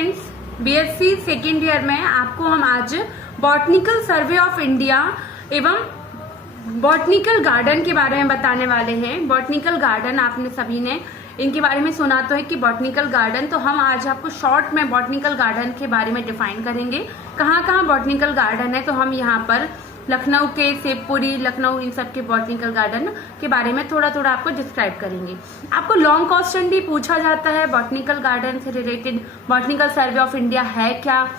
Friends, BSc second year में आपको हम आज बॉटनिकल सर्वे ऑफ इंडिया एवं बॉटनिकल गार्डन के बारे में बताने वाले हैं। बॉटनिकल गार्डन आपने सभी ने इनके बारे में सुना तो है कि बॉटनिकल गार्डन, तो हम आज आपको शॉर्ट में बॉटनिकल गार्डन के बारे में डिफाइन करेंगे। कहाँ कहाँ बॉटनिकल गार्डन है, तो हम यहाँ पर लखनऊ के, शिवपुरी, लखनऊ, इन सब के बॉटनिकल गार्डन के बारे में थोड़ा थोड़ा आपको डिस्क्राइब करेंगे। आपको लॉन्ग क्वेश्चन भी पूछा जाता है बॉटनिकल गार्डन से related, botanical survey of India है क्या,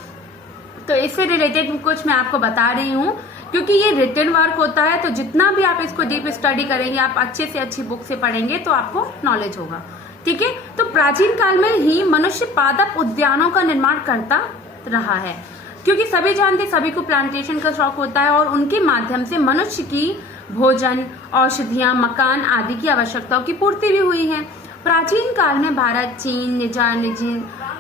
तो इससे रिलेटेड कुछ मैं आपको बता रही हूँ। क्योंकि ये रिटन वर्क होता है, तो जितना भी आप इसको डीप स्टडी करेंगे, आप अच्छे से अच्छी बुक से पढ़ेंगे तो आपको नॉलेज होगा। ठीक है, तो प्राचीन काल में ही मनुष्य पादप उद्यानों का निर्माण करता रहा है, क्योंकि सभी जानते, सभी को प्लांटेशन का शौक होता है और उनके माध्यम से मनुष्य की भोजन, औषधियां, मकान आदि की आवश्यकताओं की पूर्ति भी हुई है। प्राचीन काल में भारत, चीन, निजान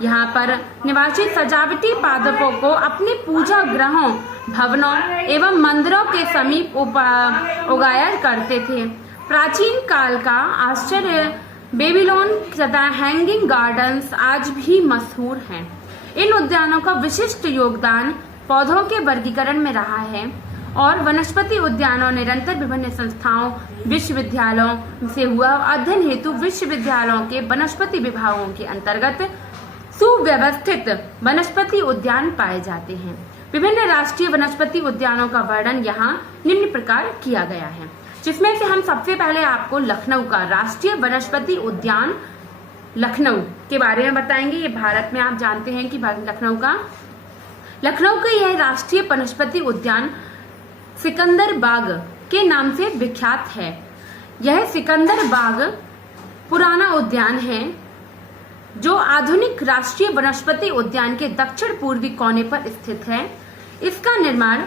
यहाँ पर निवासी सजावटी पादपों को अपने पूजा ग्रहों, भवनों एवं मंदिरों के समीप उगाया करते थे। प्राचीन काल का आश्चर्य बेबीलोन तथा हैंगिंग गार्डन्स आज भी मशहूर हैं। इन उद्यानों का विशिष्ट योगदान पौधों के वर्गीकरण में रहा है और वनस्पति उद्यानों निरंतर विभिन्न संस्थाओं, विश्वविद्यालयों से हुआ अध्ययन हेतु विश्वविद्यालयों के वनस्पति विभागों के अंतर्गत सुव्यवस्थित वनस्पति उद्यान पाए जाते हैं। विभिन्न राष्ट्रीय वनस्पति उद्यानों का वर्णन यहाँ निम्न प्रकार किया गया है, जिसमें से हम सबसे पहले आपको लखनऊ का राष्ट्रीय वनस्पति उद्यान लखनऊ के बारे में बताएंगे। ये भारत में आप जानते हैं कि लखनऊ का यह राष्ट्रीय वनस्पति उद्यान सिकंदर बाग के नाम से विख्यात है। यह सिकंदर बाग पुराना उद्यान है जो आधुनिक राष्ट्रीय वनस्पति उद्यान के दक्षिण पूर्वी कोने पर स्थित है। इसका निर्माण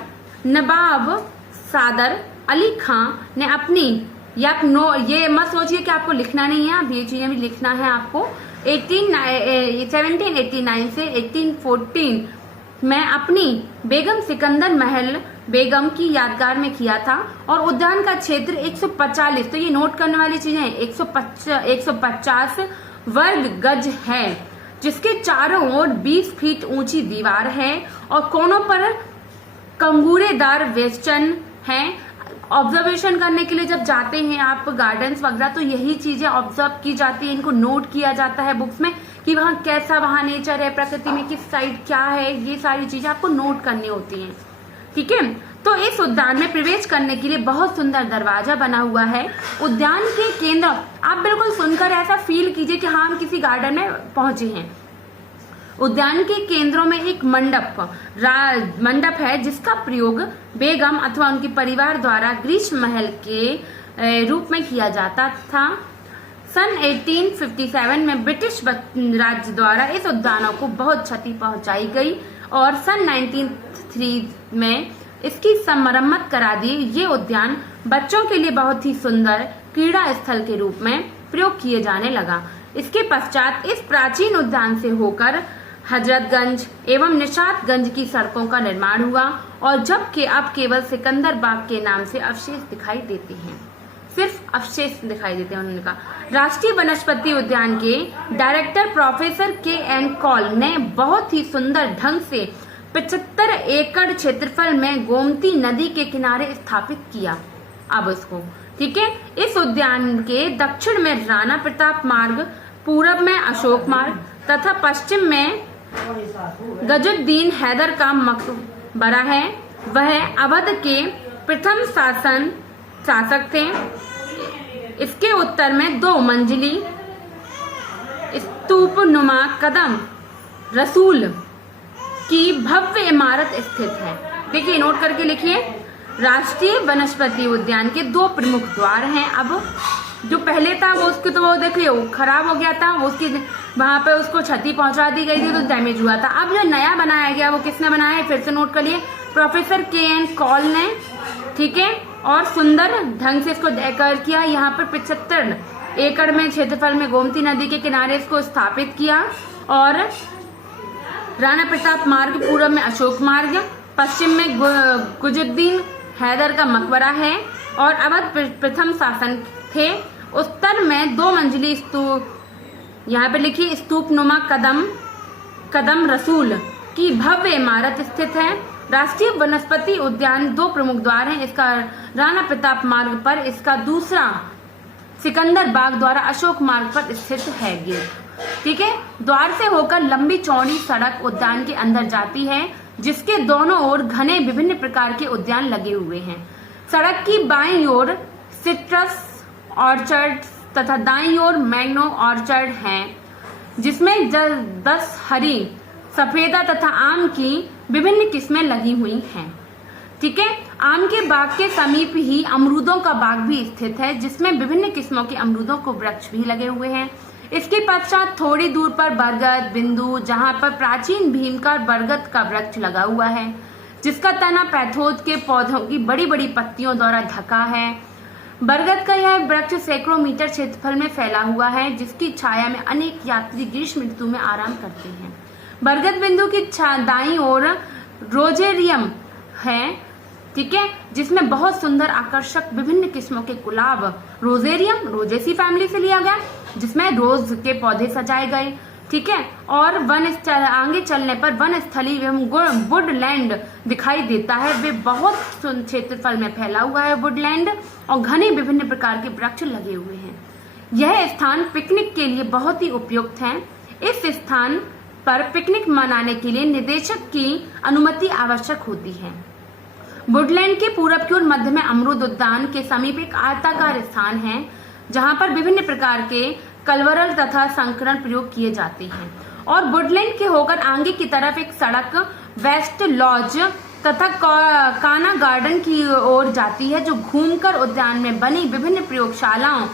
नवाब सादर अली खां ने अपनी, ये मत सोचिए कि आपको लिखना नहीं है, आप ये चीजें भी लिखना है आपको। 1789 से 1814 में अपनी बेगम सिकंदर महल बेगम की यादगार में किया था और उद्यान का क्षेत्र 145, तो ये नोट करने वाली चीजें हैं, 150 वर्ग गज है, जिसके चारों ओर 20 फीट ऊंची दीवार है और कोनों पर कंगूरेदार वेस्टर्न हैं। ऑब्जर्वेशन करने के लिए जब जाते हैं आप गार्डन्स वगैरह, तो यही चीजें ऑब्जर्व की जाती है, इनको नोट किया जाता है बुक्स में कि वहाँ कैसा, वहाँ नेचर है, प्रकृति में किस साइड क्या है, ये सारी चीजें आपको नोट करनी होती हैं। ठीक है, तो इस उद्यान में प्रवेश करने के लिए बहुत सुंदर दरवाजा बना हुआ है। उद्यान के केंद्र, आप बिल्कुल सुनकर ऐसा फील कीजिए कि हाँ हम किसी गार्डन में पहुंचे हैं। उद्यान के केंद्रों में एक मंडप है, जिसका प्रयोग बेगम अथवा उनके परिवार द्वारा ग्रीष्म महल के रूप में किया जाता था। सन 1857 में ब्रिटिश राज्य द्वारा इस उद्यानों को बहुत क्षति पहुंचाई गई और सन 1903 में इसकी मरम्मत करा दी। ये उद्यान बच्चों के लिए बहुत ही सुंदर क्रीड़ा स्थल के रूप में प्रयोग किए जाने लगा। इसके पश्चात इस प्राचीन उद्यान से होकर हजरतगंज एवं निशातगंज की सड़कों का निर्माण हुआ और जबकि अब केवल सिकंदर बाग के नाम से अवशेष दिखाई देते हैं, सिर्फ अवशेष दिखाई देते हैं। उन्होंने कहा, राष्ट्रीय वनस्पति उद्यान के डायरेक्टर प्रोफेसर KN कॉल ने बहुत ही सुंदर ढंग से 75 एकड़ क्षेत्रफल में गोमती नदी के किनारे स्थापित किया। अब इसको, ठीक है, इस उद्यान के दक्षिण में राणा प्रताप मार्ग, पूरब में अशोक मार्ग तथा पश्चिम में गजुद्दीन हैदर का मकबरा है। वह अवध के प्रथम शासक थे। इसके उत्तर में 2 मंजिली स्तूप नुमा कदम रसूल की भव्य इमारत स्थित है। देखिए, नोट करके लिखिए, राष्ट्रीय वनस्पति उद्यान के 2 प्रमुख द्वार हैं। अब जो पहले था वो उसके, तो वो देखिए वो खराब हो गया था, वो उसकी वहां पे उसको क्षति पहुंचा दी गई थी, तो डैमेज हुआ था। अब जो नया बनाया गया वो किसने बनाया है, फिर से नोट कर लिए, प्रोफेसर KN कॉल ने। ठीक है, और सुंदर ढंग से इसको डेकोर किया। यहाँ पर 75 एकड़ में क्षेत्रफल में गोमती नदी के किनारे इसको स्थापित किया और राणा प्रताप मार्ग, पूर्व में अशोक मार्ग, पश्चिम में गजुद्दीन हैदर का मकबरा है और अवध प्रथम शासन थे। उत्तर में 2 मंजिली स्तूप, यहाँ पे लिखिए स्तूप नुमा कदम रसूल की भव्य इमारत स्थित है। राष्ट्रीय वनस्पति उद्यान 2 प्रमुख द्वार हैं। इसका राणा प्रताप मार्ग पर, इसका दूसरा सिकंदर बाग द्वारा अशोक मार्ग पर स्थित है गेट। ठीक है, द्वार से होकर लंबी चौड़ी सड़क उद्यान के अंदर जाती है, जिसके दोनों ओर घने विभिन्न प्रकार के उद्यान लगे हुए हैं। सड़क की बाईं ओर सिट्रस ऑर्चर्ड तथा दाईं ओर मैंगो ऑर्चर्ड हैं, जिसमें 10 हरी, सफेदा तथा आम की विभिन्न किस्में लगी हुई हैं। ठीक है, आम के बाग के समीप ही अमरूदों का बाग भी स्थित है, जिसमें विभिन्न किस्मों के अमरूदों को वृक्ष भी लगे हुए हैं। इसके पश्चात थोड़ी दूर पर बरगद बिंदु, जहां पर प्राचीन भीमकार बरगद का वृक्ष लगा हुआ है, जिसका तना पैथोद के पौधों की बड़ी बड़ी पत्तियों द्वारा ढका है। बरगद का यह वृक्ष सैकड़ों मीटर क्षेत्रफल में फैला हुआ है, जिसकी छाया में अनेक यात्री ग्रीष्म ऋतु में आराम करते हैं। बरगद बिंदु की दाईं ओर रोजेरियम है, ठीक है, जिसमें बहुत सुंदर आकर्षक विभिन्न किस्मों के गुलाब, रोजेरियम रोजेसी फैमिली से लिया गया, जिसमें रोज के पौधे सजाए गए। ठीक है, और आगे चलने पर वन स्थली एवं वुडलैंड दिखाई देता है। वे बहुत क्षेत्रफल में फैला हुआ है वुडलैंड, और घने विभिन्न प्रकार के वृक्ष लगे हुए हैं। यह स्थान पिकनिक के लिए बहुत ही उपयुक्त है। इस स्थान पर पिकनिक मनाने के लिए निदेशक की अनुमति आवश्यक होती है। वुडलैंड के पूरब की ओर मध्य में अमरूद उद्यान के समीप एक आयताकार स्थान है, जहां पर विभिन्न प्रकार के कलवरल तथा संकरण प्रयोग किए जाते हैं। और वुडलैंड के होकर आगे की तरफ एक सड़क वेस्ट लॉज तथा काना गार्डन की ओर जाती है, जो घूमकर उद्यान में बनी विभिन्न प्रयोगशालाओं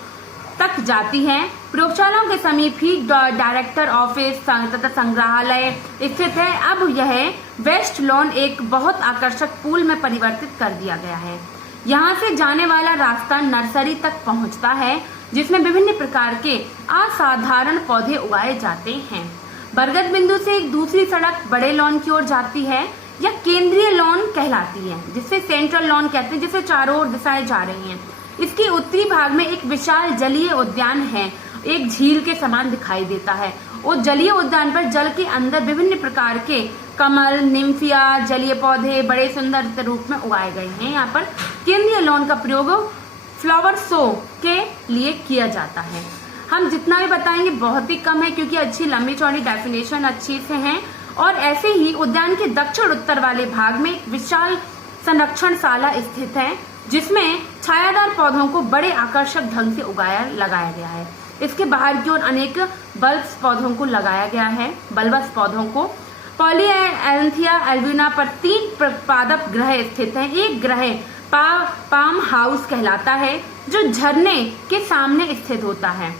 तक जाती है। प्रयोगशालाओं के समीप ही डायरेक्टर ऑफिस तथा संग्रहालय स्थित है। अब यह वेस्ट लॉन एक बहुत आकर्षक पूल में परिवर्तित कर दिया गया है। यहाँ से जाने वाला रास्ता नर्सरी तक पहुँचता है, जिसमें विभिन्न प्रकार के असाधारण पौधे उगाए जाते हैं। बरगद बिंदु से एक दूसरी सड़क बड़े लॉन की ओर जाती है, यह केंद्रीय लॉन कहलाती है, जिसे सेंट्रल लॉन कहते हैं, जिसे चारों ओर दिशाएं जा रही हैं। इसके उत्तरी भाग में एक विशाल जलीय उद्यान है, एक झील के समान दिखाई देता है। उस जलीय उद्यान पर जल के अंदर विभिन्न प्रकार के कमल, निम्फिया, जलीय पौधे बड़े सुंदर रूप में उगाए गए हैं। यहाँ पर केंद्रीय लॉन का प्रयोग फ्लावर शो के लिए किया जाता है। हम जितना भी बताएंगे बहुत ही कम है, क्योंकि अच्छी लंबी चौड़ी डेफिनेशन अच्छी से हैं। और ऐसे ही उद्यान के दक्षिण उत्तर वाले भाग में एक विशाल संरक्षणशाला स्थित है, जिसमें छायादार पौधों को बड़े आकर्षक ढंग से लगाया गया है। इसके बाहर की ओर अनेक बल्ब्स पौधों को लगाया गया है। बल्बस पौधों को पॉलीएंथिया एल्बिना पर 3 पादप ग्रह स्थित है। एक ग्रह पाम हाउस कहलाता है, जो झरने के सामने स्थित होता है।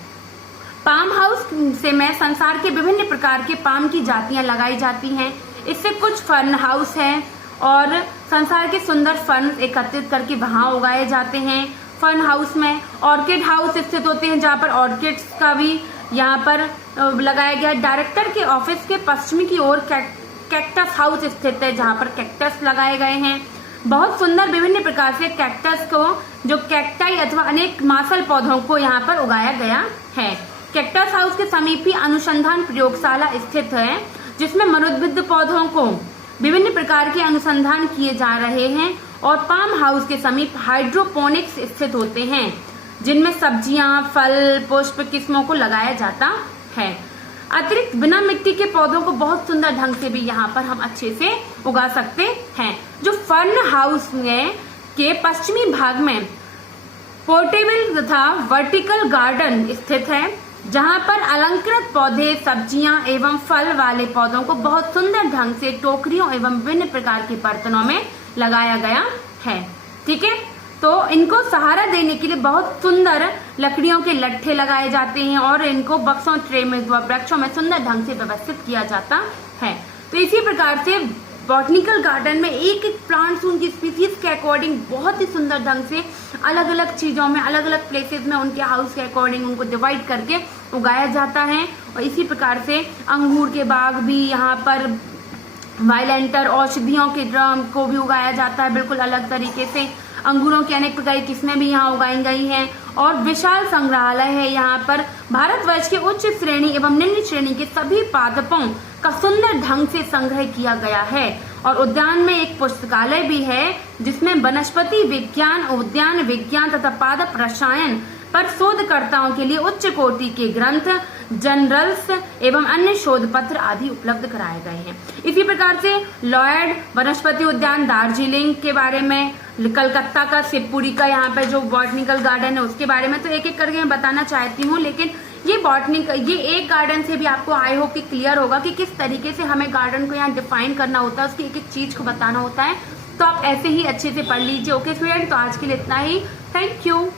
पाम हाउस से में संसार के विभिन्न प्रकार के पाम की जातियां लगाई जाती हैं। इससे कुछ फर्न हाउस है, और संसार के सुंदर फर्न एकत्रित करके वहां उगाए जाते हैं। फर्न हाउस में ऑर्किड हाउस स्थित होते हैं, जहां पर ऑर्किड्स का भी यहाँ पर लगाया गया है। डायरेक्टर के ऑफिस के पश्चिमी की ओर कैक्टस हाउस स्थित है, जहां पर कैक्टस लगाए गए हैं। बहुत सुंदर विभिन्न प्रकार से कैक्टस को, जो कैक्टाई अथवा अनेक मासल पौधों को यहाँ पर उगाया गया है। कैक्टस हाउस के समीप ही अनुसंधान प्रयोगशाला स्थित है, जिसमें मरुद्भिद पौधों को विभिन्न प्रकार के अनुसंधान किए जा रहे हैं। और पाम हाउस के समीप हाइड्रोपोनिक्स स्थित होते हैं, जिनमें सब्जियां, फल, पुष्प किस्मों को लगाया जाता है। अतिरिक्त बिना मिट्टी के पौधों को बहुत सुंदर ढंग से भी यहाँ पर हम अच्छे से उगा सकते हैं। जो फर्न हाउस में के पश्चिमी भाग में पोर्टेबल तथा वर्टिकल गार्डन स्थित है, जहां पर अलंकृत पौधे, सब्जियां एवं फल वाले पौधों को बहुत सुंदर ढंग से टोकरियों एवं विभिन्न प्रकार के बर्तनों में लगाया गया है। ठीक है, तो इनको सहारा देने के लिए बहुत सुंदर लकड़ियों के लट्ठे लगाए जाते हैं, और इनको बक्सों, ट्रे में, वृक्षों में सुंदर ढंग से व्यवस्थित किया जाता है। तो इसी प्रकार से बॉटनिकल गार्डन में एक एक प्लांट्स उनकी स्पीसीज के अकॉर्डिंग बहुत ही सुंदर ढंग से अलग अलग चीजों में, अलग अलग प्लेसेस में उनके हाउस के अकॉर्डिंग उनको डिवाइड करके उगाया जाता है। और इसी प्रकार से अंगूर के बाग भी, यहाँ पर वायलेंटर औषधियों के ड्रम को भी उगाया जाता है बिल्कुल अलग तरीके से। अंगूरों की अनेक प्रकार की किस्में भी यहाँ उगाई गई हैं। और विशाल संग्रहालय है। यहाँ पर भारतवर्ष के उच्च श्रेणी एवं निम्न श्रेणी के सभी पादपों का सुंदर ढंग से संग्रह किया गया है। और उद्यान में एक पुस्तकालय भी है जिसमें वनस्पति विज्ञान, उद्यान विज्ञान तथा पादप रसायन पर शोधकर्ताओं के लिए उच्च कोटि के ग्रंथ, जर्नल्स एवं अन्य शोध पत्र आदि उपलब्ध कराए गए हैं। इसी प्रकार से लॉयड वनस्पति उद्यान दार्जिलिंग के बारे में, कलकत्ता का शिवपुरी का यहाँ पे जो बॉटनिकल गार्डन है उसके बारे में तो एक एक करके मैं बताना चाहती हूँ, लेकिन ये एक गार्डन से भी आपको आई होप कि क्लियर होगा कि किस तरीके से हमें गार्डन को यहाँ डिफाइन करना होता है, उसकी एक एक चीज को बताना होता है। तो आप ऐसे ही अच्छे से पढ़ लीजिए। ओके स्टूडेंट, तो आज के लिए इतना ही। Thank you.